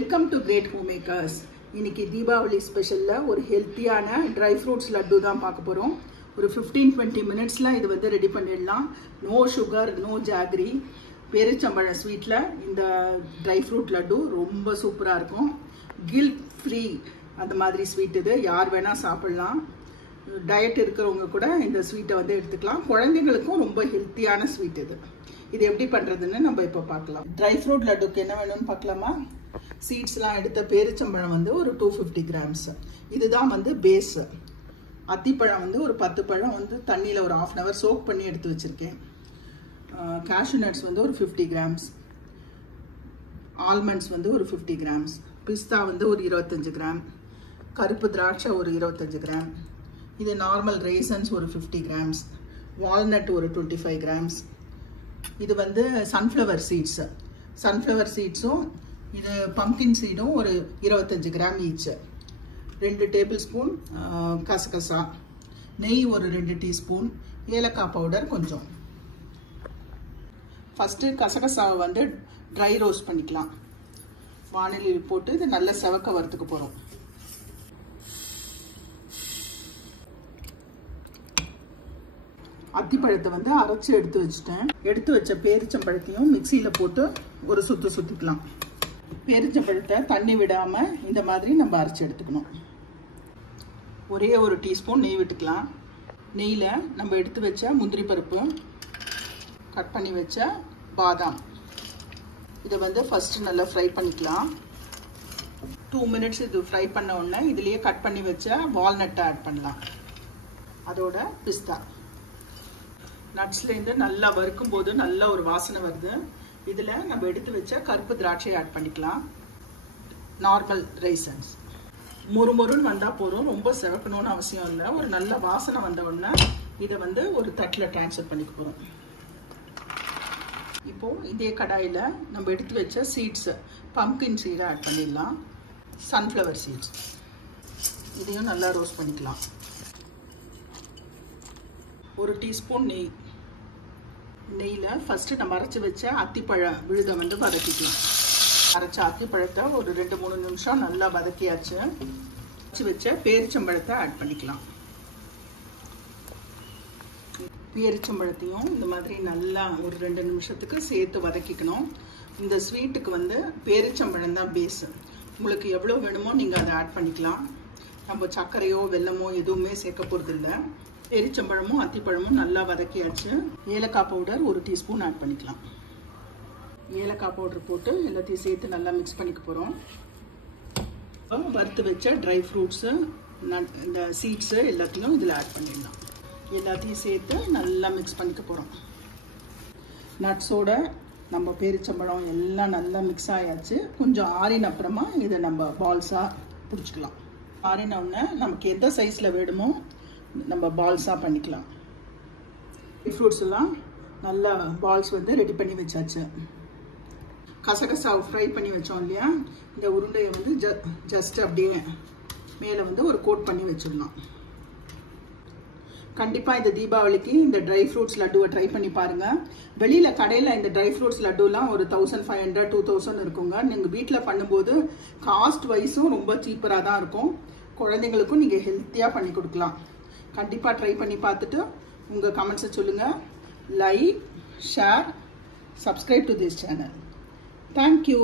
Welcome to Great Homemakers. இன்னைக்கு தீபாவளி ஸ்பெஷல்ல ஒரு ஹெல்த்தியான ட்ரை ஃப்ரூட்ஸ் லட்டு தான் பார்க்க போறோம். ஒரு 15-20 மினிட்ஸ்ல இது வந்து ரெடி பண்ணிடலாம். No sugar, no jaggery. பேரிச்சம்பழ ஸ்வீட்ல இந்த ட்ரை ஃப்ரூட் லட்டு ரொம்ப சூப்பரா இருக்கும். கில்ட் ஃப்ரீ அந்த மாதிரி ஸ்வீட் இது. யார் வேணா சாப்பிடலாம். டயட் இருக்கிறவங்க கூட இந்த ஸ்வீட்டை வந்து எடுத்துக்கலாம். குழந்தைகளுக்கும் ரொம்ப ஹெல்த்தியான ஸ்வீட் இது. இது எப்படி பண்றதுன்னு நம்ம இப்போ பார்க்கலாம். ட்ரை ஃப்ரூட் லட்டுக்கு என்ன வேணும்னு பார்க்கலாமா? சீட்ஸ்லாம் எடுத்த பேரிச்சம்பழம் வந்து ஒரு 250 கிராம்ஸ். இதுதான் வந்து பேஸ். அத்திப்பழம் வந்து ஒரு 10 பழம் வந்து தண்ணியில் ஒரு 1/2 hour சோக் பண்ணி எடுத்து வச்சுருக்கேன். கேஷ்யூ நட்ஸ் வந்து ஒரு 50 கிராம்ஸ். ஆல்மண்ட்ஸ் வந்து ஒரு 50 கிராம்ஸ். பிஸ்தா வந்து ஒரு 25 கிராம். கருப்பு திராட்சை ஒரு 25 கிராம். இது நார்மல் ரேசன்ஸ் ஒரு 50 கிராம்ஸ். வால்நட் ஒரு 25 கிராம்ஸ். இது வந்து சன்ஃப்ளவர் சீட்ஸ். சன்ஃப்ளவர் சீட்ஸும் இது பம்கின் சீடும் ஒரு 25 கிராம் ஈச். 2 டேபிள் ஸ்பூன் கசகசா. நெய் ஒரு 2 டீஸ்பூன். ஏலக்காய் பவுடர் கொஞ்சம். ஃபஸ்ட்டு கசகசாவை வந்து ட்ரை ரோஸ்ட் பண்ணிக்கலாம். வானிலையில் போட்டு இது நல்லா செவக்க வறுத்துக்க போகிறோம். அத்திப்பழத்தை வந்து அரைச்சி எடுத்து வச்சுட்டேன். எடுத்து வச்ச பேரிச்சம்பழத்தையும் மிக்சியில் போட்டு ஒரு சுற்றிக்கலாம். பேரிச்சம்பழத்தை தண்ணி விடாமல் இந்த மாதிரி நம்ம அரைச்சி எடுத்துக்கணும். ஒரே ஒரு டீஸ்பூன் நெய் விட்டுக்கலாம். நெய்யில் நம்ம எடுத்து வச்ச முந்திரி பருப்பு, கட் பண்ணி வச்ச பாதாம், இதை வந்து ஃபஸ்ட்டு நல்லா ஃப்ரை பண்ணிக்கலாம். 2 மினிட்ஸ் இது ஃப்ரை பண்ண உடனே இதுலேயே கட் பண்ணி வச்ச வால்நட்டை ஆட் பண்ணலாம். அதோட பிஸ்தா. நட்ஸ்லேருந்து நல்லா வறுக்கும் போது நல்ல ஒரு வாசனை வருது. இதில் நம்ம எடுத்து வச்ச கருப்பு திராட்சையை ஆட் பண்ணிக்கலாம். Normal raisins. மொறுமொறுன்னு வந்தால் போதும், ரொம்ப செவக்கணும்னு அவசியம் இல்லை. ஒரு நல்ல வாசனை வந்த உடனே இதை வந்து ஒரு தட்டில் ட்ரான்ஸ்ஃபர் பண்ணிக்க போகிறோம். இப்போது இதே கடாயில் நம்ம எடுத்து வச்ச சீட்ஸு, பம்கின் சீடை ஆட் பண்ணிடலாம். சன்ஃப்ளவர் சீட்ஸ் இதையும் நல்லா ரோஸ்ட் பண்ணிக்கலாம். ஒரு டீஸ்பூன் நெய். நெய்யில் ஃபஸ்ட்டு நம்ம அரைச்சி வச்ச அத்திப்பழ விழுதை வந்து வதக்கிக்கலாம். அரைச்ச அத்திப்பழத்தை ஒரு 2-3 நிமிஷம் நல்லா வதக்கியாச்சு. அரைச்சி வச்ச பேரிச்சம்பழத்தை ஆட் பண்ணிக்கலாம். பேரிச்சம்பழத்தையும் இந்த மாதிரி நல்லா ஒரு 2 நிமிஷத்துக்கு சேர்த்து வதக்கிக்கணும். இந்த ஸ்வீட்டுக்கு வந்து பேரிச்சம்பழம் தான் பேஸு. உங்களுக்கு எவ்வளோ வேணுமோ நீங்கள் அதை ஆட் பண்ணிக்கலாம். நம்ம சர்க்கரையோ வெல்லமோ எதுவுமே சேர்க்க போகிறதில்ல. பேரிச்சம்பழமும் அத்திப்பழமும் நல்லா வதக்கியாச்சு. ஏலக்காய் பவுடர் ஒரு டீஸ்பூன் ஆட் பண்ணிக்கலாம். ஏலக்காய் பவுடர் போட்டு எல்லாத்தையும் சேர்த்து நல்லா மிக்ஸ் பண்ணிக்க போகிறோம். வறுத்து வச்ச ட்ரை ஃப்ரூட்ஸு, இந்த சீட்ஸு எல்லாத்தையும் இதில் ஆட் பண்ணிடலாம். எல்லாத்தையும் சேர்த்து நல்லா மிக்ஸ் பண்ணிக்க போகிறோம். நட்ஸோட நம்ம பேரிச்சம்பழம் எல்லாம் நல்லா மிக்ஸ் ஆயாச்சு. கொஞ்சம் ஆறின அப்புறமா இதை நம்ம பால்ஸாக பிடிச்சிக்கலாம். ஆறின உடனே நமக்கு எந்த சைஸில் வேணுமோ நம்ம பால்ஸாக பண்ணிக்கலாம். ஃப்ரூட்ஸ் எல்லாம் நல்லா பால்ஸ் வந்து ரெடி பண்ணி வச்சாச்சு. கசகசாவை ஃப்ரை பண்ணி வச்சோம் இல்லையா, இந்த உருண்டையை வந்து ஜஸ்ட் அப்படியே மேலே வந்து ஒரு கோட் பண்ணி வச்சிடலாம். கண்டிப்பாக இந்த தீபாவளிக்கு இந்த ட்ரை ஃப்ரூட்ஸ் லட்டுவை ட்ரை பண்ணி பாருங்கள். வெளியில் கடையில் இந்த ட்ரை ஃப்ரூட்ஸ் லட்டுலாம் ஒரு 1500 2000 இருக்குங்க. நீங்கள் வீட்டில் பண்ணும்போது காஸ்ட் வைஸும் ரொம்ப சீப்பராக தான் இருக்கும். குழந்தைங்களுக்கும் நீங்கள் ஹெல்த்தியாக பண்ணி கொடுக்கலாம். கண்டிப்பாக ட்ரை பண்ணி பார்த்துட்டு உங்கள் கமெண்ட்ஸை சொல்லுங்கள். Like, share, subscribe to this channel. Thank you.